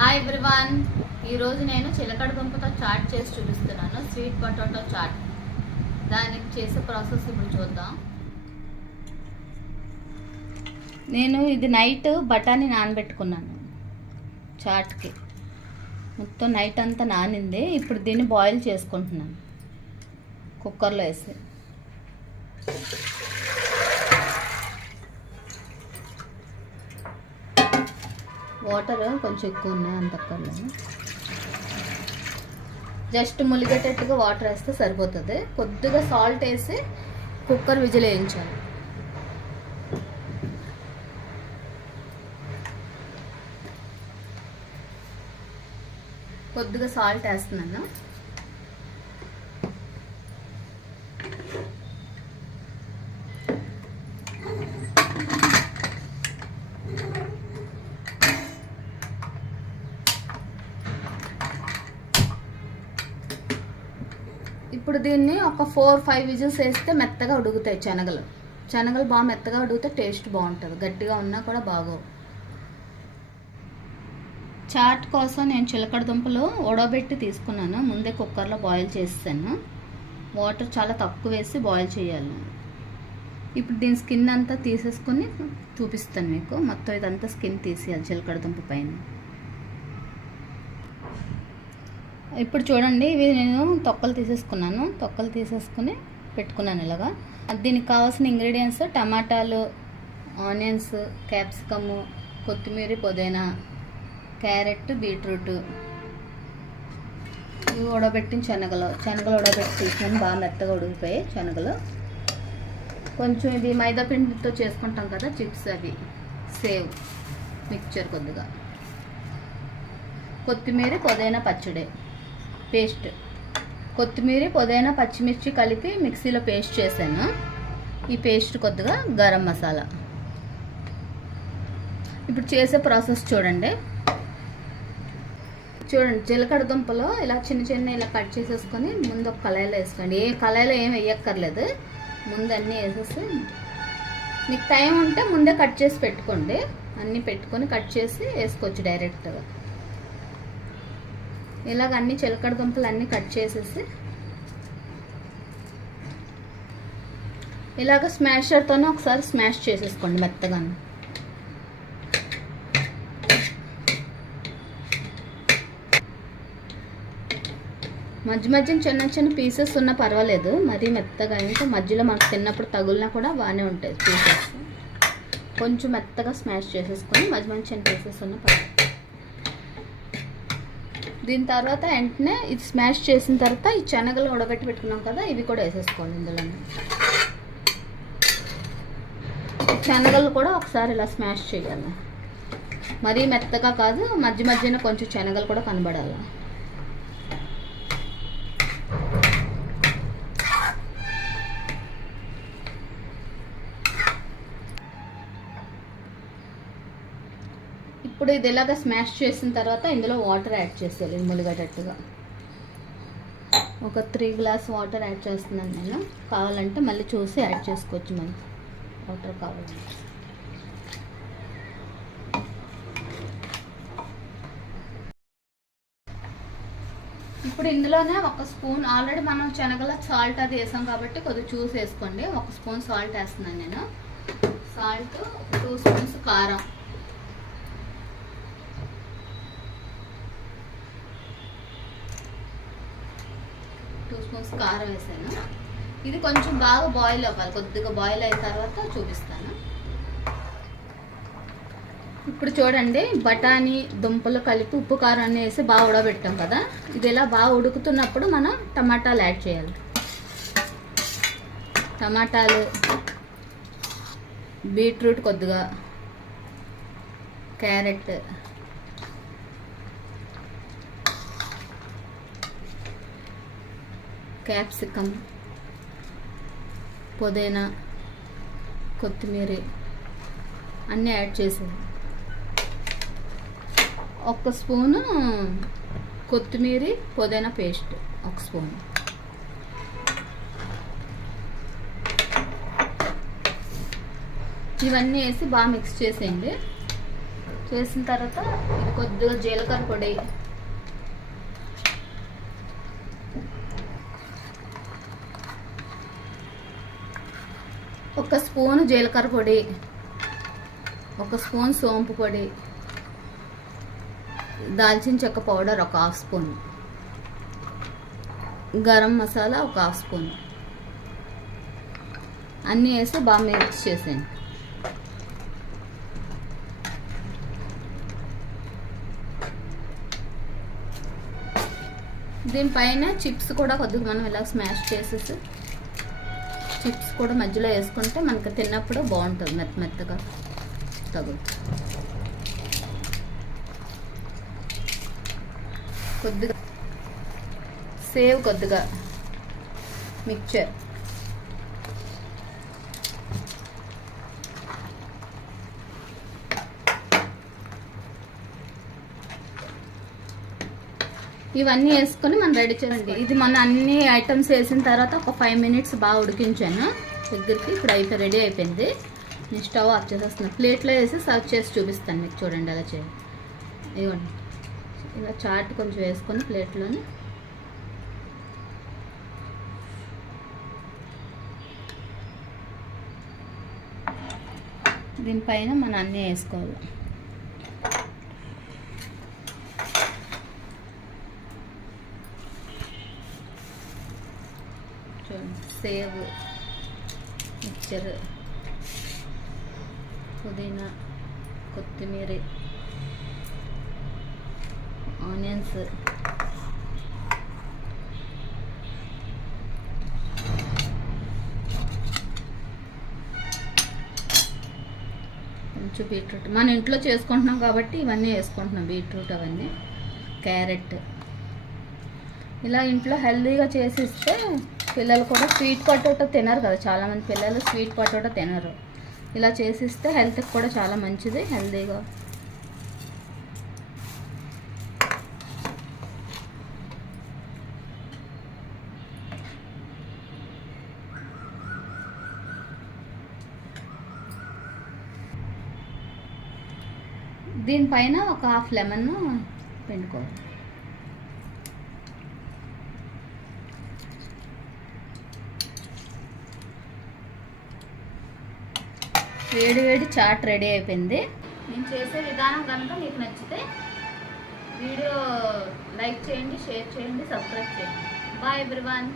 Hi everyone, ఈరోజు నేను చిలకడ దుంపతో చాట్ చేసి చూపిస్తున్నాను. Sweet potato chaat. దానికి చేసే ప్రాసెస్ ఇప్పుడు చూద్దాం. నేను ఇది నైట్ బఠానీ నానబెట్టుకున్నాను చాట్కి. మొత్తం నైట్ అంతా నానింది. ఇప్పుడు దీన్ని బాయిల్ చేసుకుంటున్నాను కుక్కర్లో వేసి. వాటర్ కొంచెం ఎక్కువ ఉన్నాయి, అంత అక్కర్లేదు. జస్ట్ ములిగేటట్టుగా వాటర్ వేస్తే సరిపోతుంది. కొద్దిగా సాల్ట్ వేసి కుక్కర్ విజిల్ వేయించాలి. కొద్దిగా సాల్ట్ వేస్తున్నాను. ఇప్పుడు దీన్ని ఒక 4-5 విజిల్స్ వేస్తే మెత్తగా ఉడుకుతాయి శనగలు. శనగలు బాగా మెత్తగా ఉడికితే టేస్ట్ బాగుంటుంది. గట్టిగా ఉన్నా కూడా బాగోవు. చాట్ కోసం నేను చిలకడ దుంపలు ఉడకబెట్టి తీసుకున్నాను. ముందే కుక్కర్లో బాయిల్ చేసాను. వాటర్ చాలా తక్కువ వేసి బాయిల్ చేయాలి. ఇప్పుడు దీని స్కిన్ అంతా తీసేసుకొని చూపిస్తాను మీకు. మొత్తం ఇదంతా స్కిన్ తీసేయాలి చిలకడ దుంప పైన. ఇప్పుడు చూడండి, ఇవి నేను తొక్కలు తీసేసుకున్నాను. తొక్కలు తీసేసుకుని పెట్టుకున్నాను ఇలాగా. దీనికి కావాల్సిన ఇంగ్రీడియంట్స్ టమాటాలు, ఆనియన్స్, క్యాప్సికము, కొత్తిమీర, పుదీనా, క్యారెట్, బీట్రూట్, ఇవి ఉడబెట్టిన శనగలు ఉడబెట్టి తీసుకొని బాగా మెత్తగా ఉడికిపోయాయి శనగలు. కొంచెం ఇది మైదా పిండితో చేసుకుంటాం కదా చిప్స్, అవి సేవ్ మిక్చర్, కొద్దిగా కొత్తిమీర, పుదీనా పచ్చడి పేస్ట్. కొత్తిమీర, పుదీనా, పచ్చిమిర్చి కలిపి మిక్సీలో పేస్ట్ చేశాను. ఈ పేస్ట్ కొద్దిగా గరం మసాలా. ఇప్పుడు చేసే ప్రాసెస్ చూడండి. జీలకర్ర దుంపలు ఇలా చిన్న చిన్న ఇలా కట్ చేసేసుకొని ముందు ఒక కళాయిలో వేసుకోండి. ఏ కళాయిలో ఏం వేయక్కర్లేదు. ముందు అన్నీ వేసేసి, మీకు టైం ఉంటే ముందే కట్ చేసి పెట్టుకోండి. అన్నీ పెట్టుకొని కట్ చేసి వేసుకోవచ్చు డైరెక్ట్గా. ఇలాగ అన్ని చిలకడ దుంపలు అన్నీ కట్ చేసేసి ఇలాగ స్మాషర్తోనే ఒకసారి స్మాష్ చేసేసుకోండి మెత్తగా. మధ్య మధ్య చిన్న చిన్న పీసెస్ ఉన్నా పర్వాలేదు, మరీ మెత్తగా. ఇంకా మధ్యలో మనకు తిన్నప్పుడు తగులినా కూడా బాగానే ఉంటాయి పీసెస్. కొంచెం మెత్తగా స్మాష్ చేసేసుకొని మధ్య మధ్య చిన్న పీసెస్ ఉన్నా పర్వాలేదు. దీని తర్వాత వెంటనే ఇది స్మాష్ చేసిన తర్వాత ఈ శనగలు ఉడబెట్టి పెట్టుకున్నాం కదా, ఇవి కూడా వేసేసుకోవాలి ఇందులో. శనగలు కూడా ఒకసారి ఇలా స్మాష్ చేయాలి. మరీ మెత్తగా కాదు, మధ్య మధ్యన కొంచెం శనగలు కూడా కనబడాలి. ఇప్పుడు ఇది ఇలాగా స్మాష్ చేసిన తర్వాత ఇందులో వాటర్ యాడ్ చేసేయాలి ములిగేటట్టుగా. ఒక 3 గ్లాస్ వాటర్ యాడ్ చేస్తున్నాను నేను. కావాలంటే మళ్ళీ చూసి యాడ్ చేసుకోవచ్చు మనం వాటర్ కావాలంటే. ఇప్పుడు ఇందులోనే 1 స్పూన్, ఆల్రెడీ మనం శనగల సాల్ట్ అది వేసాం కాబట్టి కొద్దిగా చూసి వేసుకోండి. 1 స్పూన్ సాల్ట్ వేస్తున్నాను నేను. సాల్ట్, 2 స్పూన్స్ కారం, కారం వేసాను. ఇది కొంచెం బాగా బాయిల్ అవ్వాలి. కొద్దిగా బాయిల్ అయిన తర్వాత చూపిస్తాను. ఇప్పుడు చూడండి, బఠానీ దుంపలు కలిపి ఉప్పు కారాన్ని వేసి బాగా ఉడబెట్టాం కదా. ఇది ఇలా బాగా ఉడుకుతున్నప్పుడు మనం టమాటాలు యాడ్ చేయాలి. టమాటాలు, బీట్రూట్, కొద్దిగా క్యారెట్, క్యాప్సికమ్, పుదీనా, కొత్తిమీర అన్నీ యాడ్ చేసాను. 1 స్పూను కొత్తిమీర, పుదీనా పేస్ట్ 1 స్పూన్. ఇవన్నీ వేసి బాగా మిక్స్ చేసేయండి. చేసిన తర్వాత ఇది కొద్దిగా జీలకర్ర పొడి, ఒక స్పూన్ జీలకర్ర పొడి, ఒక స్పూన్ సోంపు పొడి, దాల్చిన చెక్క పౌడర్ ఒక హాఫ్ స్పూన్, గరం మసాలా ఒక హాఫ్ స్పూన్ అన్నీ వేసి బాగా మిక్స్ చేసేయండి. దీనిపైన చిప్స్ కూడా కొద్దిగా మనం ఇలా స్మాష్ చేసేసి చిప్స్ కూడా మధ్యలో వేసుకుంటే మనకి తిన్నప్పుడు బాగుంటుంది, మెత్తగా తగులుతుంది. కొద్దిగా సేవ్, కొద్దిగా మిక్చర్, ఇవన్నీ వేసుకొని మనం రెడీ చేయండి. ఇది మన అన్ని ఐటమ్స్ వేసిన తర్వాత ఒక 5 minutes బాగా ఉడికించాను దగ్గరికి. ఇప్పుడు రెడీ అయిపోయింది. నేను స్టవ్ ఆఫ్ చేసేస్తున్నాను. ప్లేట్లో వేసి సర్వ్ చేసి చూపిస్తాను మీకు, చూడండి అలా చేయండి. ఇవ్వండి, ఇలా చాట్ కొంచెం వేసుకొని ప్లేట్లోని దీనిపైన మనం అన్నీ వేసుకోవాలి. చూడండి, సేవ్, మిక్చర్, పుదీనా, కొత్తిమీర, ఆనియన్స్, కొంచెం బీట్రూట్, మన ఇంట్లో చేసుకుంటున్నాం కాబట్టి ఇవన్నీ వేసుకుంటున్నాం. బీట్రూట్, అవన్నీ, క్యారెట్. ఇలా ఇంట్లో హెల్తీగా చేసి ఇస్తే పిల్లలు కూడా స్వీట్ పొటాటో తినరు కదా, చాలామంది పిల్లలు స్వీట్ పొటాటో తినరు. ఇలా చేసిస్తే హెల్త్కి కూడా చాలా మంచిది, హెల్తీగా. దీనిపైన ఒక హాఫ్ లెమన్ పిండుకోవాలి. వేడి వేడి చాట్ రెడీ అయిపోయింది. నేను చేసే విధానం కనుక మీకు నచ్చితే వీడియో లైక్ చేయండి, షేర్ చేయండి, సబ్స్క్రైబ్ చేయండి. Bye everyone.